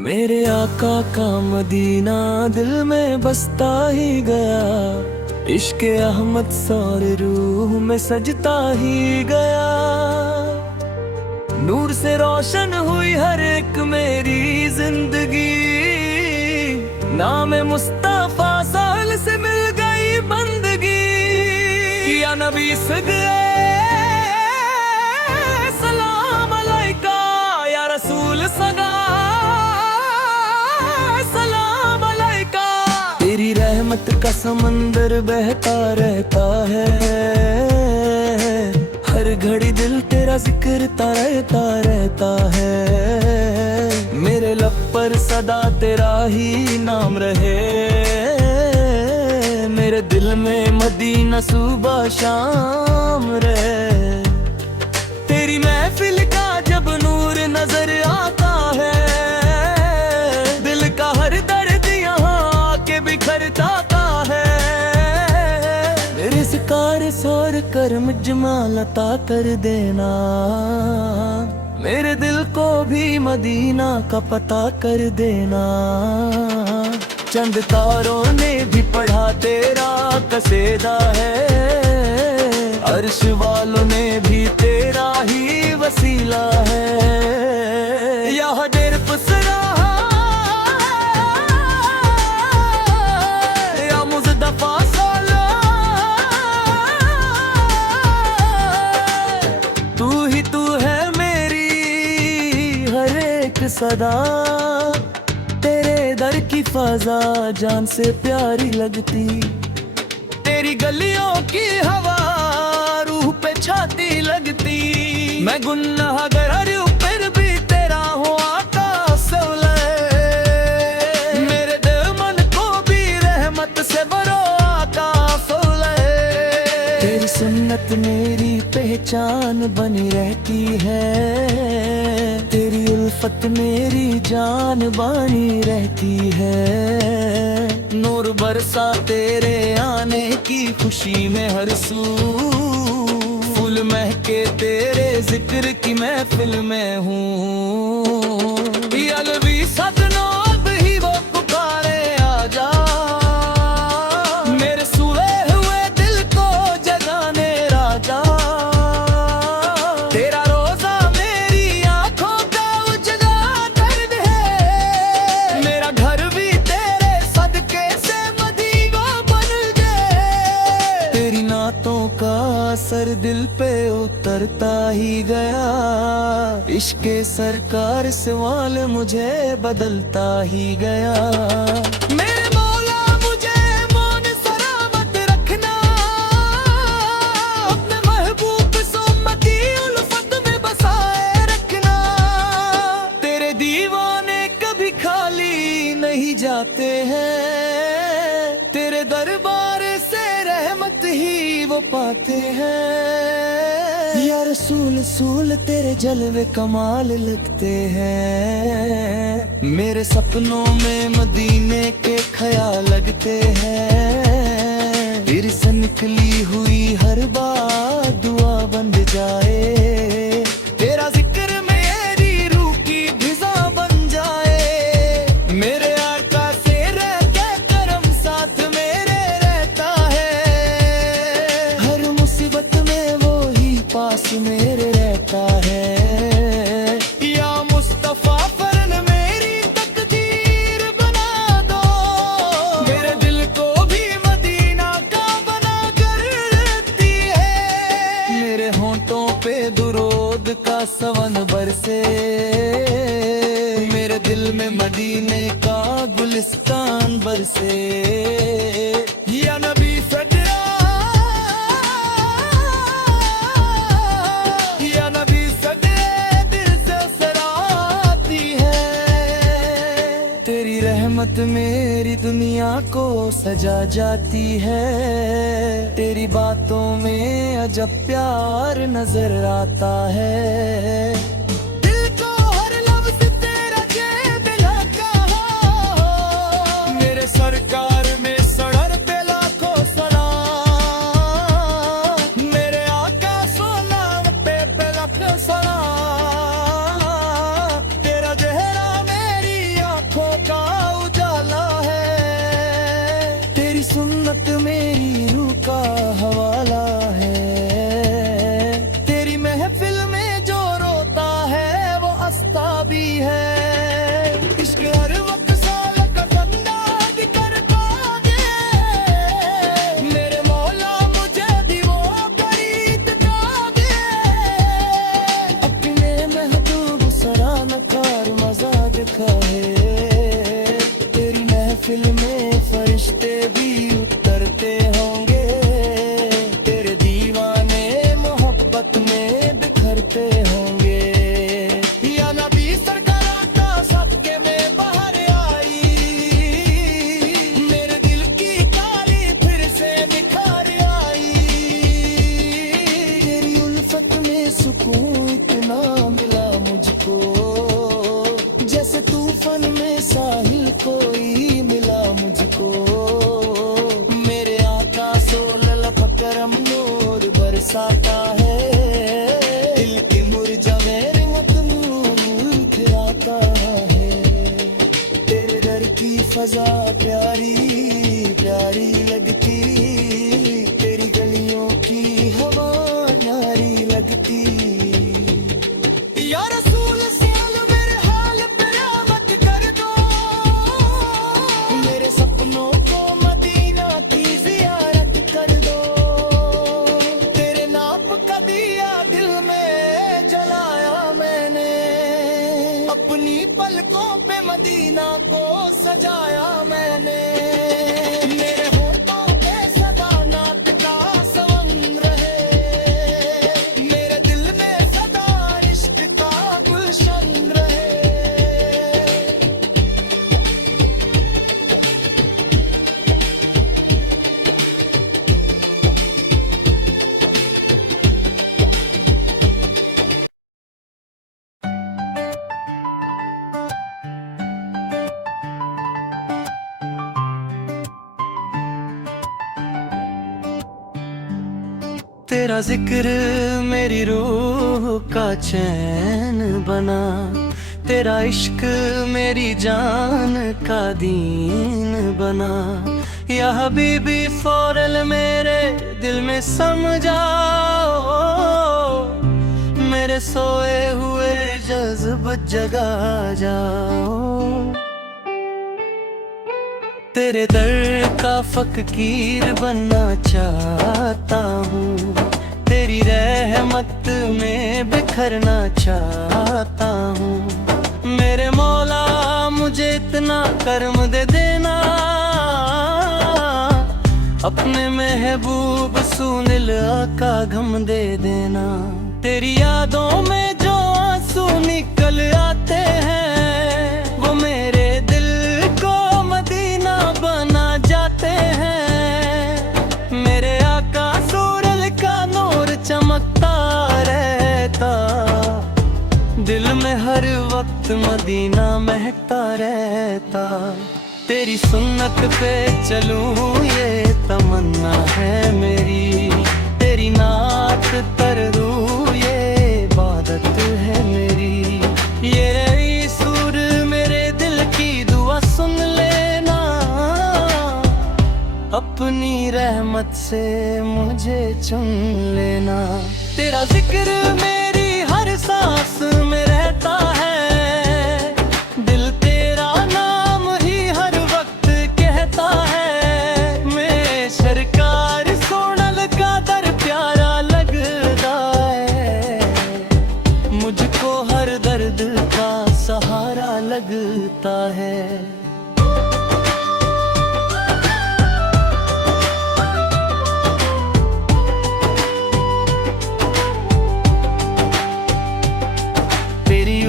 मेरे आका का मदीना दिल में बसता ही गया। इश्क अहमद सौर रूह में सजता ही गया। नूर से रोशन हुई हर एक मेरी जिंदगी। नाम मुस्तफा साल से मिल गई बंदगी। या नबी से गए सलाम अलैका, या रसूल सगा सलाम अलैका। तेरी रहमत का समंदर बहता रहता है। हर घड़ी दिल तेरा जिक्र रहता है। मेरे लब पर सदा तेरा ही नाम रहे। मेरे दिल में मदीना सुबह शाम रहे। तेरी महफिल का जब नूर नजर आता है, दिल का हर दर्द यहाँ आके बिखर जाता है। मेरे सिकार सोर कर मुझमाल अता कर देना। मेरे दिल को भी मदीना का पता कर देना। चंद तारों ने भी पढ़ा तेरा कसीदा है। अर्श वालों ने भी तेरा ही वसीला है। यह देर पसरा या मुज़द्दफ़ा साला, तू है मेरी हर एक सदा। तेरे दर की फजा जान से प्यारी लगती। तेरी गलियों की हवा रूह पे छाती लगती। मैं गुनाहगार हूँ फिर भी तेरा हूँ आका सौले। मेरे दिल मन को भी रहमत से भरो आका सौले। तेरी सुन्नत मेरी पहचान बनी रहती है। तेरी उल्फत मेरी जान बानी रहती है। नूर बरसा तेरे आने की खुशी में हर सू। फूल महके तेरे जिक्र की महफिल में हूँ। अलवी सदनो अब ही वो पुकारे आजा। मेरे सोए हुए दिल को जगाने राजा। तेरा रोजा मेरी आंखों का उजला दर्द है। मेरा घर भी तेरे सदके से मदीना बन जाए। तेरी नातों का असर दिल पे उतरता ही गया। इश्क़े सरकार सवाल मुझे बदलता ही गया। मेरे मौला मुझे मौन सलामत रखना। अपने महबूब सोमती उल्फत में बसाए रखना। तेरे दीवाने कभी खाली नहीं जाते हैं। तेरे दरबार से रहमत ही वो पाते हैं। या रसूल सूल तेरे जलवे कमाल लगते हैं। मेरे सपनों में मदीने के ख्याल लगते हैं। फिर से निकली हुई हर बात दुआ बन जाए। तेरा जिक्र मेरी रूह की ग़िज़ा बन जाए। मेरे आका से रह के करम साथ मेरे रहता है। हर मुसीबत में वो ही पास मेरे रहता है। या मुस्तफा फरन मेरी तकदीर बना दो। मेरे दिल को भी मदीना का बना कर रखती है। मेरे होंठों पे दुरूद का सवन बरसे। मेरे दिल में मदीने का गुलिस्तान बरसे। या नबी सजरा, या नबी सजरे दिल से सराहती है। तेरी रहमत मेरी दुनिया को सजा जाती है। तेरी बातों में अजब प्यार नजर आता है। दिल को हर लफ्ज़ तेरा जेब लगा हो। मेरे सरकार में सड़र पे लाखों सलाम। मेरे आका सलाम पे लाखों सलाम। तेरा चेहरा मेरी तेरी सुन्नत मेरी रूह का हवाला है। तेरी महफिल में जो रोता है वो हंसता भी है। इश्क हर वक्त साल का बंदा भी करता दे। मेरे मौला मुझे भी वो खरीदता दे। अपने महबूब सराहना कर मजा दिखा है। तेरी महफिल में फरिश्ते भी उतरते होंगे। तेरे दीवाने मोहब्बत में बिखरते होंगे। या नबी सरकार का सबके में बाहर आई। मेरे दिल की काली फिर से निखार आई। तेरी उल्फत में सुकून इतना मिला मुझको, जैसे तूफान में साहिल कोई मिला मुझको। मेरे आका सोलल करम नूर बरसाता है। दिल की मुरझावे रंगत नूर खिलाता है। तेरे दर की फजा प्यारी प्यारी लगती। तेरी गलियों की हवा न्यारी लगती। या रसूल साल मेरे हाल पे रहमत कर दो। मेरे सपनों को मदीना की ज़ियारत कर दो। तेरे नाप का दिया दिल में जलाया मैंने। अपनी पलकों पे मदीना को सजाया मैंने। मेरे होठों पे सदा नात का सवंग रहे। मेरे दिल में सदा इश्क का गुलशन रहे। तेरा जिक्र मेरी रूह का चैन बना। तेरा इश्क मेरी जान का दीन बना। या हबीबी फौरन मेरे दिल में सम जाओ। मेरे सोए हुए जज्ब जगा जाओ। तेरे दर का फकीर बनना चाहता हूँ। तेरी रहमत में बिखरना चाहता हूँ। मेरे मौला मुझे इतना कर्म दे देना। अपने महबूब सुनिल आका गम दे देना। तेरी यादों में जो आंसू निकल आते हैं वो मेरे दिल को मदीना बना जाते हैं। मेरे आका सूरज का नूर चमकता रहता। दिल में हर वक्त मदीना महकता रहता। तेरी सुन्नत पे चलूं ये तमन्ना है मेरी। तेरी नात तरदूं ये इबादत है मेरी। ये रही सुर मेरे दिल की दुआ सुन लेना। अपनी रहमत से मुझे चुन लेना। तेरा जिक्र मेरी हर सांस में रहता है। दिल तेरा नाम ही हर वक्त कहता है। मेरे सरकार सोनल का दर प्यारा लगता है। मुझको हर दर्द का सहारा लगता है।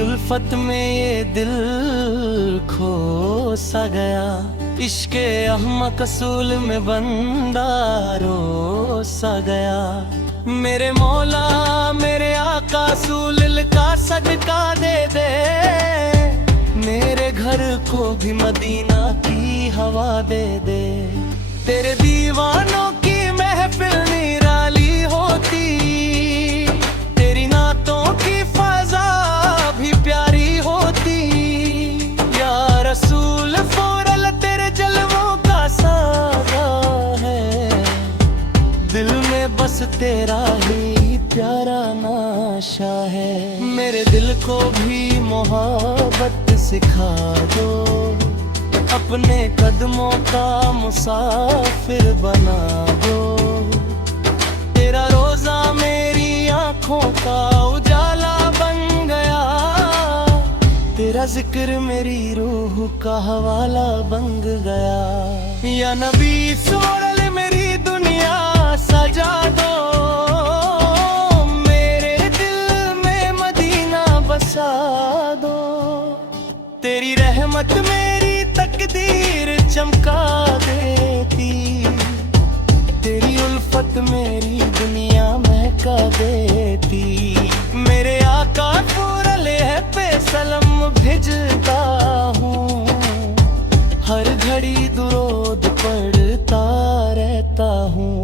उल्फत में ये दिल खो सा गया। इश्के अहमक असूल में बंदा रो सा गया। मेरे मौला मेरे आका सूल का सदका दे दे। मेरे घर को भी मदीना की हवा दे दे। तेरे दीवानों की महफिल निराली होती। तेरी नातों की फजा भी प्यारी होती। या रसूल फौरल तेरे जलवों का साजा बस तेरा ही प्यारा नाशा है। मेरे दिल को भी मोहब्बत सिखा दो, अपने कदमों का मुसाफिर बना दो। तेरा रोजा मेरी आंखों का उजाला बन गया, तेरा जिक्र मेरी रूह का हवाला बन गया। या नबी सोरल मेरी दुनिया सजा दो, मेरे दिल में मदीना बसा दो। तेरी रहमत मेरी तकदीर चमका देती, तेरी उल्फत मेरी दुनिया महका देती। मेरे आका पूरले पे सलम भेजता हूँ, हर घड़ी दुरूद पढ़ता रहता हूँ।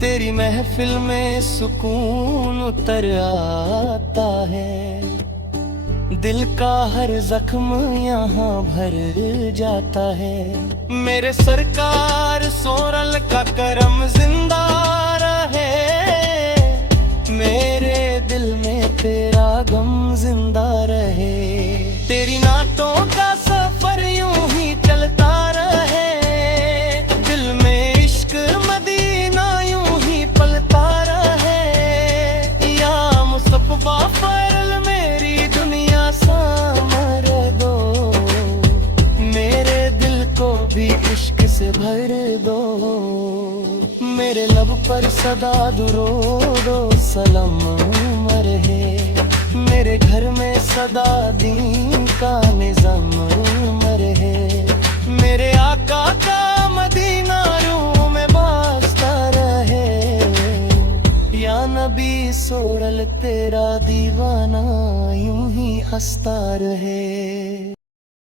तेरी महफिल में सुकून उतर आता है, दिल का हर जख्म यहाँ भर जाता है। मेरे सरकार सोरल का करम जिंदा रहे, मेरे दिल में तेरा गम जिंदा रहे। तेरी नातों का सफर यूं ही चलता रहे, दिल में इश्क मदीना यूं ही पलता रहे। या मुस्तफा फरल मेरी दुनिया सामर दो, मेरे दिल को भी इश्क से भर दो। मेरे लब पर सदा दुरूदो सलाम रहे, मेरे घर में सदा दीन का निज़ाम रहे। मेरे आका का मदीना रूह में बसता रहे, या नबी सोरल तेरा दीवाना यूं ही हंसता रहे।